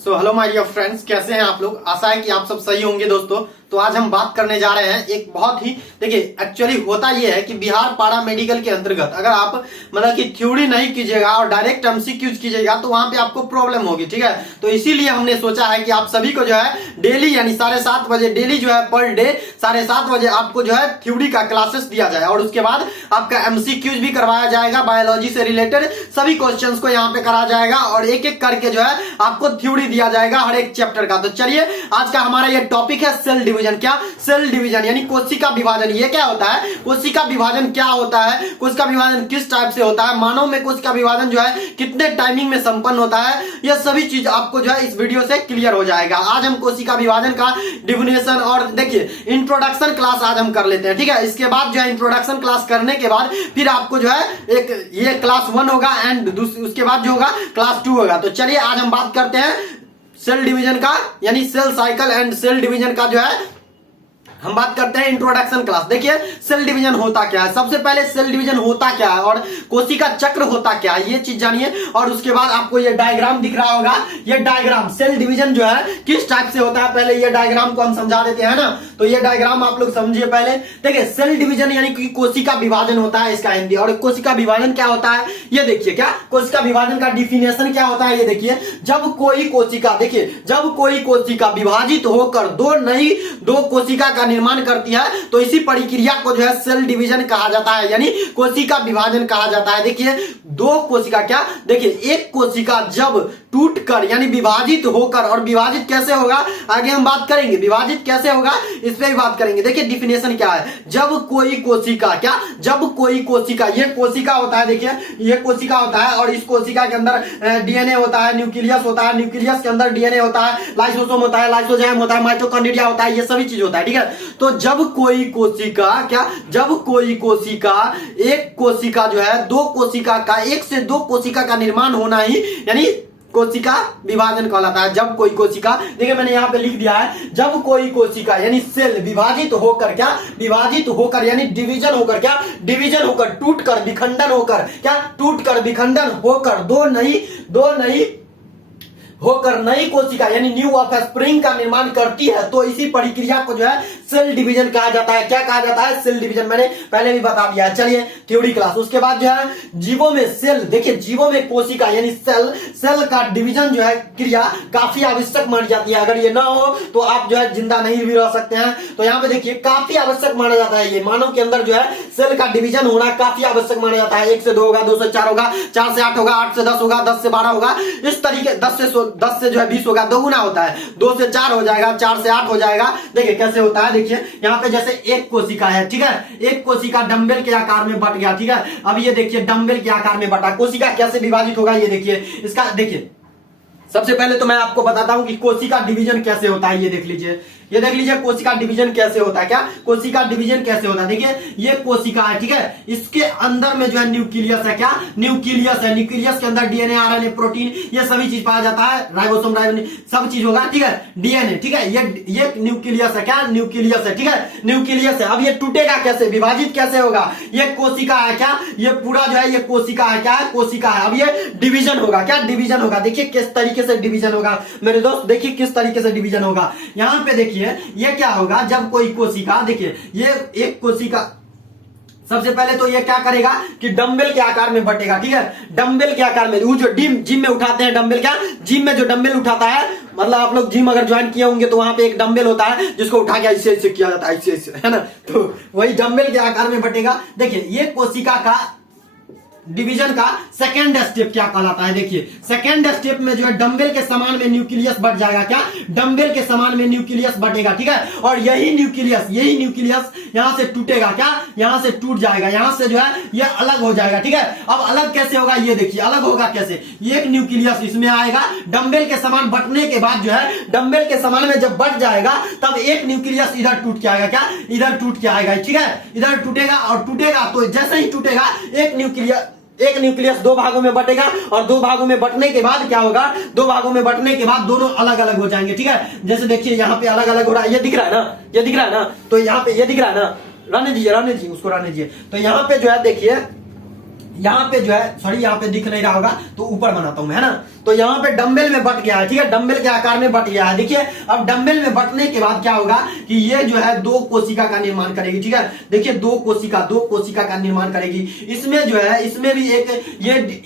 Hello my dear friends, कैसे हैं आप लोग। आशा है कि आप सब सही होंगे दोस्तों। तो आज हम बात करने जा रहे हैं एक बहुत ही, देखिए एक्चुअली होता यह है कि बिहार पारा मेडिकल के अंतर्गत अगर आप मतलब कि थ्योरी नहीं कीजिएगा और डायरेक्ट एमसीक्यूज कीजिएगा तो वहां पे आपको प्रॉब्लम होगी, ठीक है। तो इसीलिए हमने सोचा है कि आप सभी को जो है डेली यानी 7:30 बजे डेली जो है पर डे 7:30 बजे आपको जो है थ्योरी का क्लासेस दिया जाए और उसके बाद आपका एमसीक्यूज भी करवाया जाएगा। बायोलॉजी से रिलेटेड सभी क्वेश्चंस को यहाँ पे करा जाएगा और एक एक करके जो है आपको थ्योरी दिया जाएगा हर एक चैप्टर का। तो चलिए आज का हमारा ये टॉपिक है सेल डिवीजन। क्या सेल डिवीजन यानी कोशिका विभाजन। ये क्या होता है, कोशिका विभाजन क्या होता है, कोशिका विभाजन किस टाइप से होता है, मानव में कोशिका विभाजन जो है कितने टाइमिंग में संपन्न होता है, यह सभी चीज आपको जो है इस वीडियो से क्लियर हो जाएगा। आज हम कोशिका विभाजन का डिफिनेशन और देखिए इंट्रोडक्शन क्लास आज हम कर लेते हैं, ठीक है। इसके बाद जो है इंट्रोडक्शन क्लास करने के बाद फिर आपको जो है एक ये क्लास 1 होगा एंड उसके बाद जो होगा क्लास 2 होगा। तो चलिए आज हम बात करते हैं सेल डिवीजन का यानी cell cycle and cell division का जो है हम बात करते हैं इंट्रोडक्शन क्लास। देखिए सेल डिवीजन होता क्या है, सबसे पहले सेल डिवीजन होता क्या है और कोशिका चक्र होता क्या है, ये चीज जानिए। और उसके बाद आपको ये डायग्राम दिख रहा होगा, ये डायग्राम सेल डिवीजन जो है किस टाइप से होता है, पहले ये डायग्राम को हम समझा देते हैं ना। तो ये डायग्राम आप लोग समझिए पहले। देखिए सेल डिवीजन यानी कि कोशिका विभाजन होता है इसका हिंदी। और कोशिका विभाजन क्या होता है ये देखिए, क्या कोशिका विभाजन का डिफिनेशन क्या होता है ये देखिए। जब कोई कोशिका, देखिए जब कोई कोशिका विभाजित होकर दो कोशिका का निर्माण करती है तो इसी प्रक्रिया को जो है सेल डिवीजन कहा जाता है यानी कोशिका विभाजन कहा जाता है। देखिए दो कोशिका, क्या देखिए एक कोशिका जब टूटकर यानी विभाजित होकर, और विभाजित कैसे होगा आगे हम बात करेंगे, विभाजित कैसे होगा इस पे भी बात करेंगे। देखिए डिफिनेशन क्या है, जब कोई कोशिका, क्या जब कोई कोशिका, ये कोशिका होता है, देखिए ये कोशिका होता है और इस कोशिका के अंदर डीएनए होता है, न्यूक्लियस होता है, न्यूक्लियस के अंदर डीएनए होता है, लाइसोसोम होता है, लाइसोजाइम होता है, माइटोकॉन्ड्रिया होता है, ये सभी चीज होता है, ठीक है। तो जब कोई कोशिका, क्या जब कोई कोशिका, एक कोशिका जो है दो कोशिका का, एक से दो कोशिका का निर्माण होना ही यानी कोशिका विभाजन कहलाता है। जब कोई कोशिका, देखिए मैंने यहां पे लिख दिया है, जब कोई कोशिका यानी सेल विभाजित होकर, क्या विभाजित होकर यानी डिवीजन होकर, क्या डिवीजन होकर, टूटकर विखंडन होकर, क्या टूटकर विखंडन होकर दो नई कोशिका यानी न्यू ऑफस्प्रिंग का निर्माण करती है तो इसी प्रक्रिया को जो है सेल डिवीजन कहा जाता है। क्या कहा जाता है, सेल डिवीजन। मैंने पहले भी बता दिया है। चलिए थ्योरी क्लास। उसके बाद जो है जीवों में सेल, देखिए जीवों में कोशिका यानी सेल का डिवीजन जो है क्रिया काफी आवश्यक मानी जाती है। अगर ये ना हो तो आप जो है जिंदा नहीं भी रह सकते हैं। तो यहाँ पे देखिए काफी आवश्यक माना जाता है, ये मानव के अंदर जो है सेल का डिवीजन होना काफी आवश्यक माना जाता है। 1 से 2 होगा, 2 से 4 होगा, 4 से 8 होगा, 8 से 10 होगा, 10 से 12 होगा, इस तरीके 10 से जो है 20 होगा, दोगुना होता है, 2 से 4 हो जाएगा, 4 से 8 हो जाएगा। देखिए कैसे होता है, देखिए यहाँ पे जैसे एक कोशिका है, ठीक है, एक कोशिका डंबल के आकार में बट गया, ठीक है। अब ये देखिए डंबल के आकार में बटा, कोशिका कैसे विभाजित होगा ये देखिए। इसका देखिए सबसे पहले तो मैं आपको बताता हूं कि कोशिका डिवीजन कैसे होता है। ये देख लीजिए, ये देख लीजिए कोशिका डिवीजन कैसे होता है। क्या कोशिका डिवीजन कैसे होता है, देखिए ये कोशिका है, ठीक है, इसके अंदर में जो है न्यूक्लियस है, क्या न्यूक्लियस है, न्यूक्लियस के अंदर डीएनए, आरएनए, प्रोटीन, ये सभी चीज पाया जाता है, राइबोसोम, सब चीज होगा, ठीक है, डीएनए, ठीक है। ये न्यूक्लियस है, क्या न्यूक्लियस है, ठीक है, न्यूक्लियस है। अब ये टूटेगा कैसे, विभाजित कैसे होगा, ये कोशिका है, क्या ये पूरा जो है ये कोशिका है, क्या है कोशिका है। अब ये डिवीजन होगा, क्या डिवीजन होगा, देखिए किस तरीके से डिवीजन होगा मेरे दोस्त, देखिए किस तरीके से डिवीजन होगा। यहां पे देखिए ये क्या होगा, जब कोई कोशिका, देखिए ये एक कोशिका सबसे पहले तो ये क्या करेगा कि डंबल के आकार में बटेगा, ठीक है, डंबल के आकार में। वो जो जिम में उठाते हैं डंबल, क्या जिम में जो डंबल उठाता है, मतलब आप लोग जिम अगर ज्वाइन किए होंगे तो वहां पे एक डंबल होता है जिसको उठा के ऐसे ऐसे किया जाता है, ऐसे ऐसे, है ना। तो वही डंबल के आकार में बटेगा। देखिए ये कोशिका का डिवीजन का सेकेंड स्टेप क्या कहलाता है, देखिए सेकेंड स्टेप में जो है डंबल के समान में न्यूक्लियस बढ़ जाएगा, क्या डंबल के समान में न्यूक्लियस बढ़ेगा, ठीक है। और यही न्यूक्लियस यहां से टूटेगा, क्या यहां से टूट जाएगा, यहां से जो है ये अलग हो जाएगा, ठीक है। अब अलग कैसे होगा ये देखिए, अलग होगा कैसे, एक न्यूक्लियस इसमें आएगा, डंबल के समान बटने के बाद जो है डंबल के समान में जब बढ़ जाएगा तब एक न्यूक्लियस इधर टूट के आएगा, क्या इधर टूट के आएगा, ठीक है, इधर टूटेगा। और टूटेगा तो जैसे ही टूटेगा एक न्यूक्लियस 2 भागों में बटेगा और 2 भागों में बटने के बाद क्या होगा, 2 भागों में बटने के बाद दोनों अलग अलग हो जाएंगे, ठीक है। जैसे देखिए यहाँ पे अलग अलग हो रहा है, ये दिख रहा है ना, ये दिख रहा है ना, तो यहाँ पे ये दिख रहा है ना, रहने दीजिए उसको रहने दीजिए। तो यहाँ पे जो है देखिए यहाँ पे जो है, सॉरी यहाँ पे दिख नहीं रहा होगा तो ऊपर बनाता हूं मैं, है ना। तो यहाँ पे डंबल में बट गया है, ठीक है, डंबल के आकार में बट गया है। देखिए अब डंबल में बटने के बाद क्या होगा कि ये जो है 2 कोशिका का निर्माण करेगी, ठीक है। देखिए 2 कोशिका का निर्माण करेगी। इसमें जो है, इसमें भी एक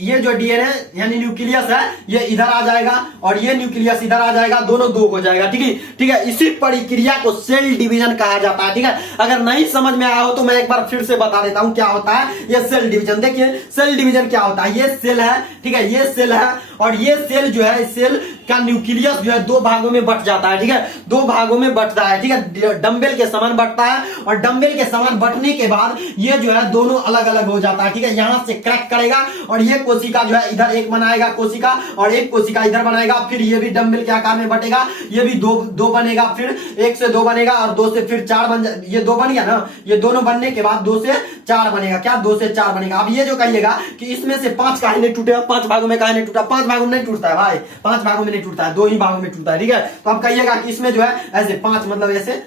ये जो डीएनए यानी न्यूक्लियस है, ये इधर आ जाएगा और ये न्यूक्लियस इधर आ जाएगा, दोनों 2 हो जाएगा, ठीक है। इसी प्रक्रिया को सेल डिवीजन कहा जाता है, ठीक है। अगर नहीं समझ में आया हो तो मैं एक बार फिर से बता देता हूं क्या होता है ये सेल डिवीजन। देखिए सेल डिवीजन क्या होता है, ये सेल है, ठीक है, ये सेल है और ये सेल जो है, सेल का न्यूक्लियस जो है 2 भागों में बट जाता है, ठीक है, 2 भागों में बटता है, ठीक है, डंबल के समान बटता है और डंबल के समान बटने के बाद ये जो है दोनों अलग अलग हो जाता है, ठीक है। यहां से क्रैक करेगा और ये कोशिका जो है इधर एक बनाएगा कोशिका और एक कोशिका इधर बनाएगा, फिर ये भी डंबल के आकार में बटेगा, ये भी दो बनेगा, फिर 1 से 2 बनेगा और 2 से फिर 4 बन, ये 2 बन गया ना, ये दोनों बनने के बाद 2 से 4 बनेगा, क्या 2 से 4 बनेगा। अब ये जो कहिएगा कि इसमें से 5 काहे नहीं टूटे, 5 भागों में काहे नहीं टूटा, 5 भागों में नहीं टूटता है भाई, 5 भागों में नहीं टूटता है, 2 ही भागों में टूटता है, ठीक है। तो आप कहिएगा कि इसमें जो है ऐसे 5 मतलब ऐसे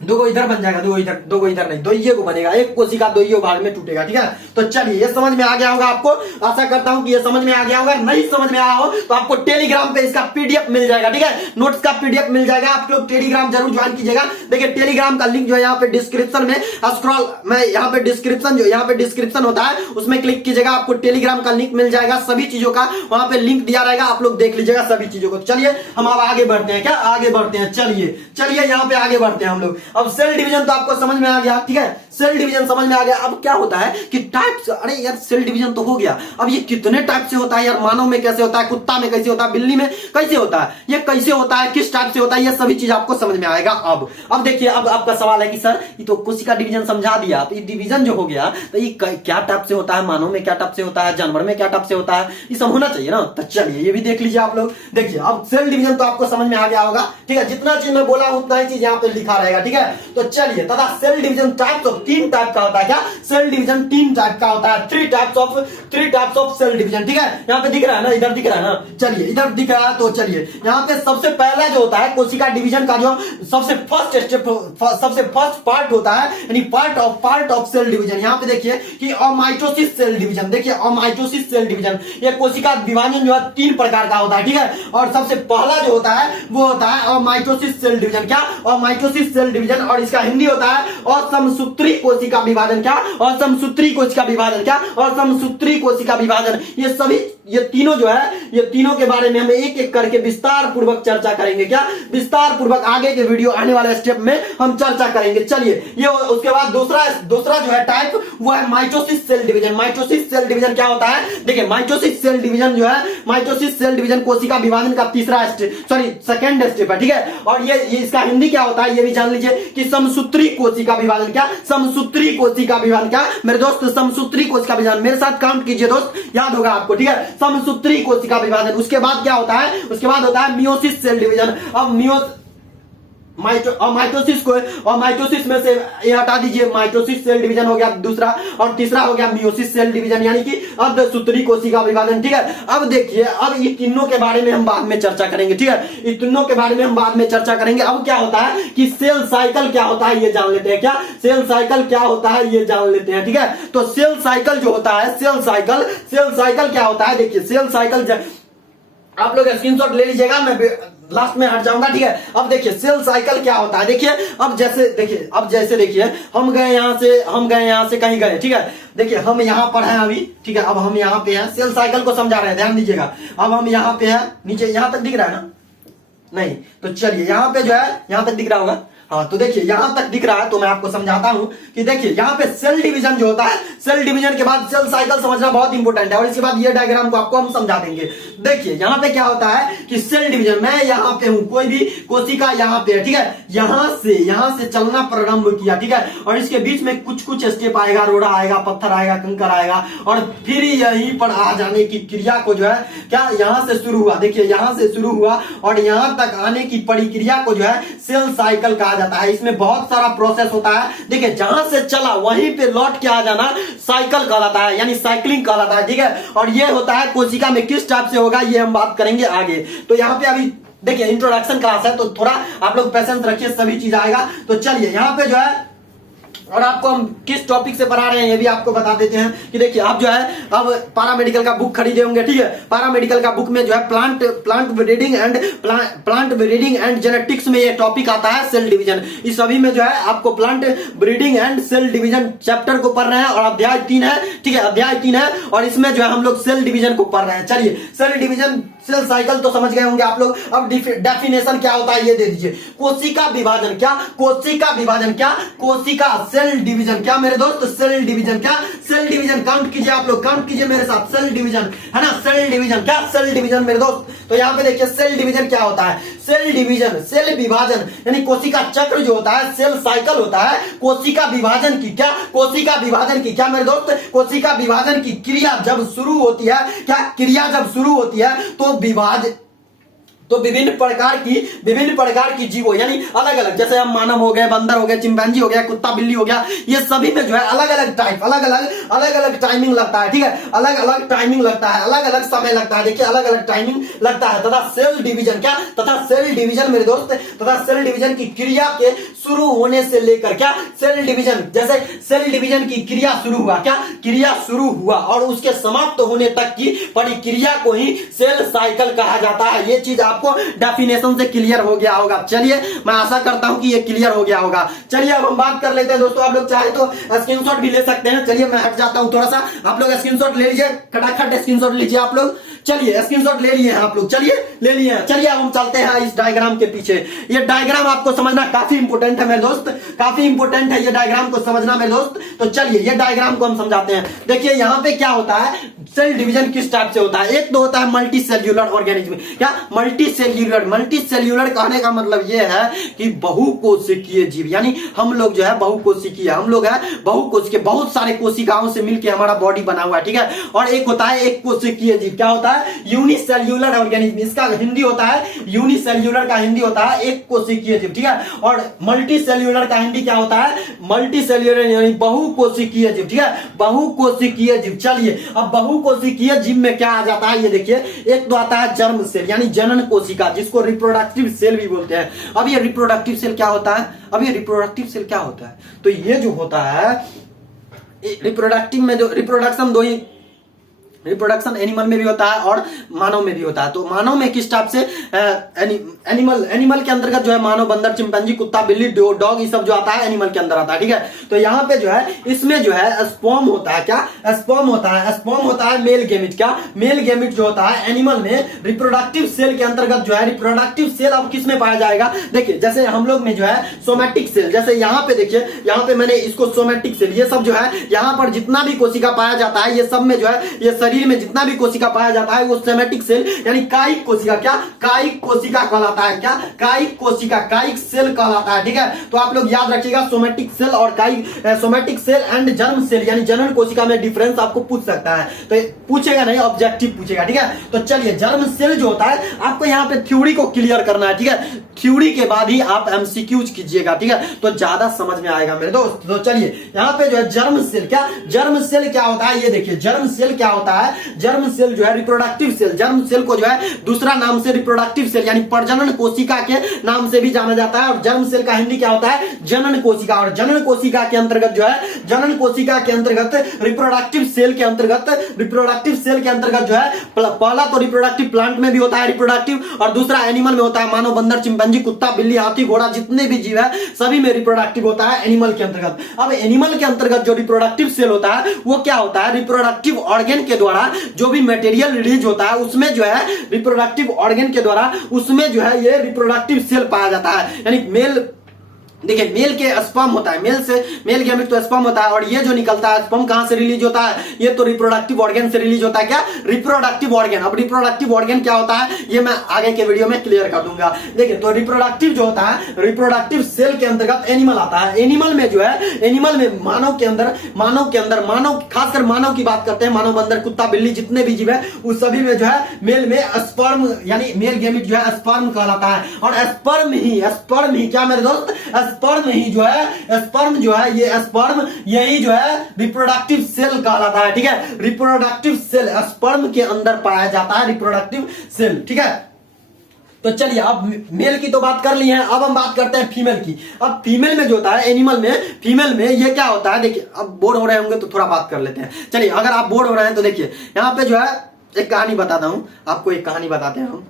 2 इधर बन जाएगा, 2 इधर नहीं, 2 ये को बनेगा, एक कोशिका 2 भाग में टूटेगा, ठीक है। तो चलिए ये समझ में आ गया होगा आपको, आशा करता हूं कि ये समझ में आ गया होगा। नहीं समझ में आया हो तो आपको टेलीग्राम पे इसका पीडीएफ मिल जाएगा, ठीक है, नोट्स का पीडीएफ मिल जाएगा। आप लोग टेलीग्राम जरूर ज्वाइन कीजिएगा। देखिए टेलीग्राम का लिंक जो है यहाँ पे डिस्क्रिप्शन में स्क्रॉल, मैं यहाँ पे डिस्क्रिप्शन जो यहाँ पे डिस्क्रिप्शन होता है उसमें क्लिक कीजिएगा, आपको टेलीग्राम का लिंक मिल जाएगा, सभी चीजों का वहां पे लिंक दिया रहेगा, आप लोग देख लीजिएगा सभी चीजों को। चलिए हम अब आगे बढ़ते हैं, क्या आगे बढ़ते हैं, चलिए यहाँ पे आगे बढ़ते हैं हम लोग। अब सेल डिवीजन तो आपको समझ में आ गया, ठीक है, सेल डिवीजन समझ में आ गया। अब क्या होता है कि टाइप्स, अरे यार सेल डिवीजन तो हो गया, अब ये कितने टाइप से होता है यार, मानव में कैसे होता है, कुत्ता में कैसे होता है, बिल्ली में कैसे होता है, ये कैसे होता है, किस टाइप से होता है, ये सभी चीज आपको समझ में आएगा। अब देखिए, अब आपका सवाल है कि सर ये तो कोशिका डिवीजन समझा दिया, अब ये डिवीजन जो हो गया तो ये क्या टाइप से होता है, मानव में क्या टाइप से होता है, जानवर में क्या टाइप से होता है, ये सब होना चाहिए ना। तो चलिए ये भी देख लीजिए आप लोग। देखिए अब सेल डिवीजन तो आपको समझ में आ गया होगा, ठीक है, जितना चीज मैं बोला उतना ही चीज यहाँ पे लिखा रहेगा, ठीक है। तो चलिए, तथा cell division types of 3 type का होता है, क्या सेल डिवीजन 3 टाइप का होता है, 3 टाइप्स ऑफ सेल डिवीजन, ठीक है। यहाँ पे दिख रहा है ना, इधर दिख रहा है ना, चलिए इधर दिख रहा है, तो चलिए यहाँ पे सबसे पहला जो होता है कोशिका डिवीजन का जो सबसे फर्स्ट स्टेप, सबसे फर्स्ट पार्ट होता है, यानी पार्ट ऑफ सेल डिवीजन। यहाँ पे देखिए कि अमाइटोसिस सेल डिवीजन, देखिए अमाइटोसिस सेल डिवीजन, ये कोशिका विभाजन जो है 3 प्रकार का होता है, ठीक है। और सबसे पहला जो होता है वो होता है अमाइटोसिस सेल डिवीजन, क्या अमाइटोसिस सेल डिवीजन, और इसका हिंदी होता है असमसूत्री कोशिका विभाजन, क्या असमसूत्री कोशिका विभाजन, क्या असमसूत्री कोशिका विभाजन। ये सभी, ये तीनों जो है, ये तीनों के बारे में हम एक एक करके विस्तार पूर्वक चर्चा करेंगे, क्या विस्तार पूर्वक आगे के वीडियो आने वाले स्टेप में हम चर्चा करेंगे। चलिए ये, उसके बाद दूसरा जो है टाइप वो है mitosis cell division. Mitosis cell division क्या होता है, देखिए माइटोसिस सेल डिवीजन जो है, माइटोसिस सेल डिवीजन कोशिका विभाजन का सेकंड स्टेप है, ठीक है। और ये इसका हिंदी क्या होता है ये भी जान लीजिए कि समसूत्री कोशिका विभाजन, क्या समसूत्री कोशिका विभाजन, क्या मेरे दोस्त समसूत्री कोशिका विभाजन, मेरे साथ काउंट कीजिए दोस्त, याद होगा आपको, ठीक है, समसूत्री कोशिका विभाजन। उसके बाद क्या होता है, उसके बाद होता है मियोसिस सेल डिवीजन। अब माइटोसिस को, और माइटोसिस में से ये हटा दीजिए, माइटोसिस सेल डिवीजन हो गया दूसरा, और तीसरा हो गया मियोसिस सेल डिवीजन, यानी कि अर्धसूत्री कोशिका विभाजन, ठीक है। अब देखिए, अब ये तीनों के बारे में हम बाद में चर्चा करेंगे, ठीक है, ये तीनों के बारे में हम बाद में चर्चा करेंगे। अब क्या होता है कि सेल साइकिल क्या होता है ये जान लेते हैं, क्या सेल साइकिल क्या होता है ये जान लेते हैं, ठीक है। तो सेल साइकिल जो होता है, सेल साइकिल क्या होता है, देखिए सेल साइकिल आप लोग स्क्रीनशॉट ले लीजिएगा, मैं लास्ट में हट जाऊंगा, ठीक है। अब देखिए सेल साइकिल क्या होता है, देखिए अब जैसे देखिए हम गए यहां से कहीं गए, ठीक है। देखिए हम यहां पर हैं अभी, ठीक है, अब हम यहां पे हैं, सेल साइकिल को समझा रहे हैं, ध्यान दीजिएगा। अब हम यहां पे हैं, नीचे यहां तक दिख रहा है ना, नहीं तो चलिए यहां पे जो है, यहां तक दिख रहा होगा, हाँ तो देखिए यहां तक दिख रहा है, तो मैं आपको समझाता हूं कि देखिए यहां पे सेल डिवीजन जो होता है, सेल डिवीजन के बाद सेल साइकिल समझना बहुत इंपॉर्टेंट है, और इसके बाद ये डायग्राम को आपको हम समझा देंगे। देखिए यहां पे क्या होता है कि सेल डिवीजन, मैं यहां पे हूं, कोई भी कोशिका यहां पे है, ठीक है, यहां से चलना प्रारंभ किया, ठीक है, और इसके बीच में कुछ स्टेप आएगा, रोड़ा आएगा, पत्थर आएगा, कंकर आएगा, और फिर यहीं पर आ जाने की क्रिया को जो है, क्या यहां से शुरू हुआ, देखिए यहां से शुरू हुआ और यहां तक आने की प्रक्रिया को जो है सेल साइकिल कहा जाता है। इसमें बहुत सारा प्रोसेस होता है, देखिए जहां से चला वहीं पे लौट के आ जाना साइकिल कहलाता है, यानी साइक्लिंग कहलाता है, ठीक है। और ये होता है कोशिका में किस टाइप से होगा ये हम बात करेंगे आगे। तो यहाँ पे अभी देखिए इंट्रोडक्शन क्लास है, तो थोड़ा आप लोग पेशेंस रखिए, सभी चीज आएगा। तो चलिए यहाँ पे जो है और आपको हम किस टॉपिक से पढ़ा रहे हैं ये भी आपको बता देते हैं कि देखिए आप जो है अब पारा मेडिकल का बुक खरीदे होंगे, ठीक है। पारा मेडिकल का बुक में जो है प्लांट ब्रीडिंग एंड जेनेटिक्स में ये टॉपिक आता है सेल डिवीजन। इस सभी में जो है आपको plant breeding and cell division chapter को पढ़ रहे हैं और अध्याय 3 है, ठीक है, अध्याय 3 है और इसमें जो है हम लोग सेल डिवीजन को पढ़ रहे हैं। चलिए सेल डिवीजन सेल साइकिल तो समझ गए होंगे आप लोग। अब डेफिनेशन क्या होता है ये दे दीजिए। कोशिका विभाजन क्या, कोशिका विभाजन क्या, कोशिका सेल डिवीजन क्या मेरे दोस्त, सेल डिवीजन क्या, सेल डिवीजन काउंट कीजिए आप लोग, काउंट कीजिए मेरे साथ, सेल डिवीजन है ना, सेल डिवीजन क्या, सेल डिवीजन मेरे दोस्त। तो यहाँ पे देखिए सेल डिवीजन क्या होता है, सेल डिवीजन सेल विभाजन यानी कोशिका चक्र जो होता है, सेल साइकिल होता है कोशिका विभाजन की क्या, कोशिका विभाजन की क्या मेरे दोस्त, कोशिका विभाजन की क्रिया जब शुरू होती है क्या, क्रिया जब शुरू होती है तो विभिन्न प्रकार की जीवों यानी अलग अलग, जैसे हम मानव हो गए, बंदर हो गए, चिंपैंजी हो गया, कुत्ता बिल्ली हो गया, ये सभी में जो है अलग अलग टाइप अलग अलग टाइमिंग लगता है, ठीक है, अलग अलग टाइमिंग लगता है, अलग अलग समय लगता है, देखिए अलग अलग टाइमिंग लगता है। तथा सेल डिवीजन क्या, तथा सेल डिवीजन मेरे दोस्त, तथा सेल डिवीजन की क्रिया के शुरू होने से लेकर क्या, सेल डिवीजन जैसे सेल डिवीजन की क्रिया शुरू हुआ क्या, क्रिया शुरू हुआ और उसके समाप्त होने तक की प्रक्रिया को ही सेल साइकिल कहा जाता है। ये चीज आपको डेफिनेशन से क्लियर हो गया होगा। चलिए मैं आशा करता हूं कि ये क्लियर हो गया होगा। चलिए अब हम बात कर लेते हैं दोस्तों, आप लोग चाहे तो स्क्रीनशॉट भी ले सकते हैं। चलिए मैं हट जाता हूं थोड़ा सा, आप लोग स्क्रीनशॉट ले लीजिए, खटाखट स्क्रीनशॉट लीजिए आप लोग। चलिए स्क्रीनशॉट ले लिए हैं आप लोग, चलिए ले लिए हैं। चलिए अब हम चलते हैं इस डायग्राम के पीछे। ये डायग्राम आपको समझना काफी इंपोर्टेंट है मेरे दोस्त, काफी इंपोर्टेंट है ये डायग्राम को समझना मेरे दोस्त। तो चलिए ये डायग्राम को हम समझाते हैं। देखिए यहाँ पे क्या होता है, सेल डिवीजन किस टाइप से होता है। एक तो होता है मल्टी सेल्यूलर ऑर्गेनिज्म, क्या मल्टी सेल्यूलर कहने का मतलब ये है कि बहुकोशिकीय जीव, यानी हम लोग जो है बहुकोशिकीय, हम लोग है बहुकोशिकीय, बहुत सारे कोशिकाओं से मिलकर हमारा बॉडी बना हुआ है, ठीक है। और एक होता है एक कोशिकीय जीव, क्या होता है यूनिसेल्यूलर ऑर्गेनिज्म, इसका हिंदी होता है यूनिसेल्यूलर, का हिंदी होता है एक कोशिकीय जीव, ठीक है। और मल्टी सेल्यूलर का हिंदी क्या होता है, मल्टी सेल्यूलर यानी बहुकोशिकीय जीव, ठीक है, बहुकोशिकीय जीव। चलिए अब बहुकोशिकीय जीव में क्या आ जाता है ये देखिए, एक तो आता है जर्म सेल यानी जनन कोशिका, जिसको रिप्रोडक्टिव सेल भी बोलते हैं। अब ये रिप्रोडक्टिव सेल क्या होता है, अब ये रिप्रोडक्टिव सेल क्या होता है, तो ये जो होता है रिप्रोडक्टिव में जो रिप्रोडक्शन दो ही, रिप्रोडक्शन एनिमल में भी होता है और मानव में भी होता है। तो मानव में किस टाइप से, एनिमल के अंतर्गत जो है मानव, बंदर, चिंपैंजी, कुत्ता, बिल्ली, डॉग, ये सब जो आता है एनिमल के अंदर आता है, ठीक है। तो यहाँ पे जो है इसमें जो है स्पर्म होता है, क्या स्पर्म होता है, स्पर्म होता है मेल गेमिट, क्या मेल गेमिट जो होता है एनिमल में रिप्रोडक्टिव सेल के अंतर्गत जो है, रिप्रोडक्टिव सेल अब किस में पाया जाएगा, देखिए जैसे हम लोग में जो है सोमैटिक सेल, जैसे यहाँ पे देखिए, यहाँ पे मैंने इसको सोमैटिक सेल, ये सब जो है यहाँ पर जितना भी कोशिका पाया जाता है, ये सब में जो है ये शरीर में जितना भी कोशिका पाया जाता है वो सोमैटिक सेल यानी कायिक कोशिका, क्या कायिक कोशिका कहलाता है, क्या कायिक कोशिका, कायिक सेल कहलाता है, ठीक है। तो आप लोग याद रखिएगा सोमैटिक सेल और कायिक, somatic cell and germ cell यानी जनन कोशिका में डिफरेंस आपको पूछ सकता है, तो पूछेगा नहीं, ऑब्जेक्टिव पूछेगा, ठीक है। तो चलिए जर्म सेल जो होता है आपको यहाँ पे थ्योरी को क्लियर करना है, ठीक है, थ्योरी के बाद ही आप एमसीक्यूज कीजिएगा, ठीक है, तो ज्यादा समझ में आएगा मेरे दोस्त। तो चलिए यहाँ पे जो है जर्म सेल, क्या जर्म सेल क्या होता है ये देखिए, जर्म सेल क्या होता है, जर्म सेल जो है रिप्रोडक्टिव सेल, जर्म सेल को जो है दूसरा नाम से रिप्रोडक्टिव सेल यानी प्रजनन कोशिका के नाम से भी जाना जाता है। और जर्म सेल का हिंदी क्या होता है, जनन कोशिका। और जनन कोशिका के अंतर्गत जो है, जनन कोशिका के अंतर्गत रिप्रोडक्टिव सेल के अंतर्गत, रिप्रोडक्टिव सेल के अंतर्गत जो है पहला तो रिप्रोडक्टिव प्लांट में भी होता है रिप्रोडक्टिव, और दूसरा एनिमल में होता है, मानव, बंदर, चिंपैंजी, कुत्ता, बिल्ली, हाथी, घोड़ा, जितने भी जीव है सभी में रिप्रोडक्टिव होता है एनिमल के अंतर्गत। अब एनिमल के अंतर्गत जो रिप्रोडक्टिव सेल होता है वो क्या होता है, रिप्रोडक्टिव ऑर्गन के द्वारा जो भी मटेरियल रिलीज होता है उसमें जो है रिप्रोडक्टिव ऑर्गन के द्वारा उसमें जो है ये रिप्रोडक्टिव सेल पाया जाता है। यानी मेल, देखिए मेल के स्पर्म होता है, मेल से मेल गैमेट तो स्पर्म होता है, और ये जो निकलता है स्पर्म कहां से रिलीज होता है, ये तो रिप्रोडक्टिव ऑर्गन से रिलीज होता है, क्या रिप्रोडक्टिव ऑर्गन। अब रिप्रोडक्टिव ऑर्गन क्या होता है ये मैं आगे के वीडियो में क्लियर कर दूंगा। देखिए तो रिप्रोडक्टिव जो होता है, रिप्रोडक्टिव सेल के अंतर्गत एनिमल आता है। एनिमल में जो है, एनिमल में मानव के अंदर मानव खासकर मानव की बात करते हैं, मानव, बंदर, कुत्ता, बिल्ली, जितने भी जीव है उस सभी में जो है मेल में स्पर्म यानी मेल गैमेट जो है स्पर्म कहलाता है। और स्पर्म ही क्या मेरे दोस्त, स्पर्म ही जो है, स्पर्म जो है ये स्पर्म यही जो है रिप्रोडक्टिव सेल कहलाता है, ठीक है। रिप्रोडक्टिव सेल स्पर्म के अंदर पाया जाता है, रिप्रोडक्टिव सेल, ठीक है। तो चलिए अब मेल की तो बात कर ली है, अब हम बात करते हैं फीमेल की। अब फीमेल में जो होता है एनिमल में, फीमेल में ये क्या होता है, देखिए अब बोर हो रहे होंगे तो थोड़ा बात कर लेते हैं। चलिए अगर आप बोर हो रहे हैं तो देखिए यहाँ पे जो है एक कहानी बताता हूं आपको, एक कहानी बताते हैं हम,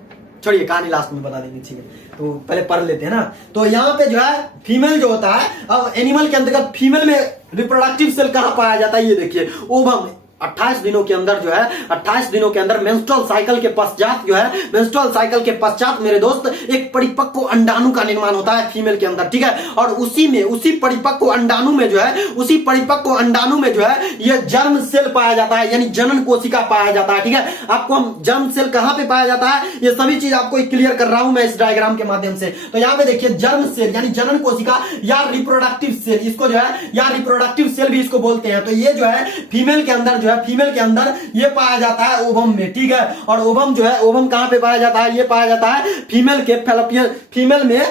छोड़िए कहानी लास्ट में बता देंगे, ठीक है तो पहले पढ़ लेते हैं ना। तो यहाँ पे जो है फीमेल जो होता है, अब एनिमल के अंतर्गत फीमेल में रिप्रोडक्टिव सेल कहाँ पाया जाता है, ये देखिए ओवम। 28 दिनों के अंदर जो है, 28 दिनों के अंदर मेंस्ट्रुअल साइकिल के पश्चात जो है, मेंस्ट्रुअल साइकिल के पश्चात मेरे दोस्त एक परिपक्व अंडाणु का निर्माण होता है फीमेल के अंदर, ठीक है। और उसी परिपक्व अंडाणु में जो है, उसी परिपक्व अंडाणु में जो है ये जर्म सेल पाया जाता है, यानी जनन कोशिका पाया जाता है, ठीक है। आपको हम जर्म सेल कहां पे पाया जाता है ये सभी चीज आपको क्लियर कर रहा हूं मैं इस डायग्राम के माध्यम से। तो यहां पे देखिए जर्म सेल यानी जनन कोशिका या रिप्रोडक्टिव सेल, इसको जो है या रिप्रोडक्टिव सेल भी इसको बोलते हैं। तो ये जो है फीमेल के अंदर फीमेल के अंदर ये पाया जाता है ओवम में, ठीक है। और ओवम जो है, ओवम कहां पे पाया जाता है, ये पाया जाता है फीमेल के फैलोपियन, फीमेल में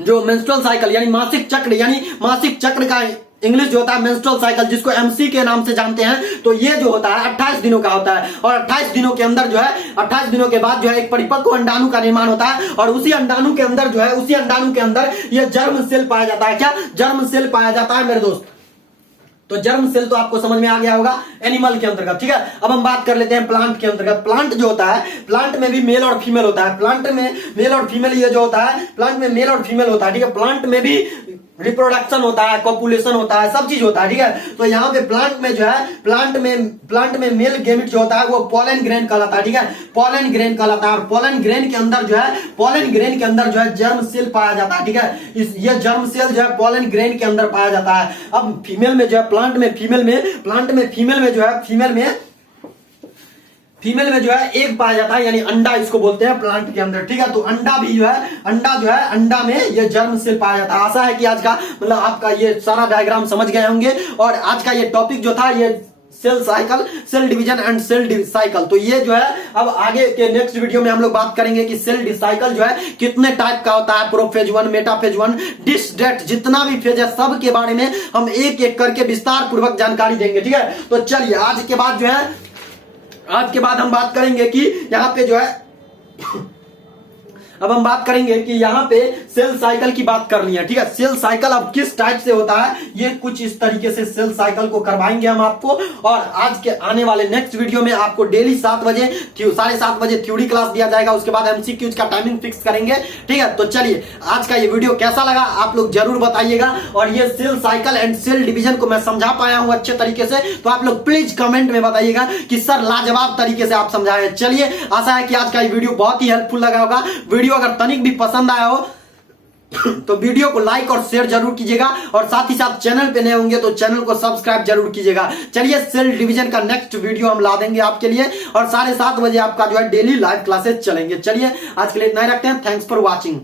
जो मेंस्ट्रुअल साइकिल यानी मासिक चक्र का इंग्लिश जो होता है मेंस्ट्रुअल साइकिल, जिसको एमसी के नाम से जानते हैं। तो ये जो होता है 28 दिनों का होता है, और 28 दिनों के अंदर जो है, 28 दिनों के बाद जो है एक परिपक्व अंडाणु का निर्माण होता है, और उसी अंडाणु के अंदर जो है, उसी अंडाणु के अंदर ये जर्म सेल पाया जाता है। क्या जर्म सेल पाया जाता है मेरे दोस्त। तो जर्म सेल तो आपको समझ में आ गया होगा एनिमल के अंतर्गत, ठीक है। अब हम बात कर लेते हैं प्लांट के अंतर्गत। प्लांट जो होता है, प्लांट में भी मेल और फीमेल होता है, प्लांट में मेल और फीमेल ये जो होता है, प्लांट में मेल और फीमेल होता है, ठीक है। प्लांट में भी रिप्रोडक्शन होता है, कॉपुलेशन होता है, सब चीज होता है, ठीक है। तो यहाँ पे प्लांट में जो है, प्लांट में मेल गेमिट जो होता है वो पोलन ग्रेन कहलाता है, ठीक है। पोलन ग्रेन कहलाता है, और पोलन ग्रेन के अंदर जो है, पोलन ग्रेन के अंदर जो है जर्म सेल पाया जाता है, ठीक है। ये जर्म सेल जो है पोलन ग्रेन के अंदर पाया जाता है। अब फीमेल में जो है, प्लांट में फीमेल में जो है, फीमेल में जो है एग पाया जाता है, यानी अंडा इसको बोलते हैं प्लांट के अंदर, ठीक है। तो अंडा भी जो है, अंडा में ये जर्म सेल पाया जाता है। आशा है कि आज का मतलब आपका ये सारा डायग्राम समझ गए होंगे। और आज का ये टॉपिक जो था ये cell cycle, cell division and cell cycle. तो ये जो है अब आगे के नेक्स्ट वीडियो में हम लोग बात करेंगे कि सेल साइकिल जो है कितने टाइप का होता है, प्रोफेज 1, मेटाफेज 1, डिस्डेट, जितना भी फेज है सब के बारे में हम एक एक करके विस्तार पूर्वक जानकारी देंगे, ठीक है। तो चलिए आज के बाद हम बात करेंगे कि यहाँ पे जो है अब हम बात करेंगे कि यहाँ पे सेल साइकिल की बात कर ली है, ठीक है। सेल साइकिल अब किस टाइप से होता है ये कुछ इस तरीके से सेल साइकिल को करवाएंगे हम आपको। और आज के आने वाले नेक्स्ट वीडियो में आपको डेली 7 बजे 7:30 बजे थ्योरी क्लास दिया जाएगा, उसके बाद एमसीक्यूज का टाइमिंग फिक्स करेंगे, ठीक है। तो चलिए आज का ये वीडियो कैसा लगा आप लोग जरूर बताइएगा। और ये cell cycle and cell division को मैं समझा पाया हूं अच्छे तरीके से, तो आप लोग प्लीज कमेंट में बताइएगा कि सर लाजवाब तरीके से आप समझाए। चलिए आशा है कि आज का ये वीडियो बहुत ही हेल्पफुल लगा होगा। वीडियो अगर तनिक भी पसंद आया हो तो वीडियो को लाइक और शेयर जरूर कीजिएगा, और साथ ही साथ चैनल पे नए होंगे तो चैनल को सब्सक्राइब जरूर कीजिएगा। चलिए सेल डिवीजन का नेक्स्ट वीडियो हम ला देंगे आपके लिए, और 7:30 बजे आपका जो है डेली लाइव क्लासेस चलेंगे। चलिए आज के लिए इतना ही रखते हैं। Thanks for watching.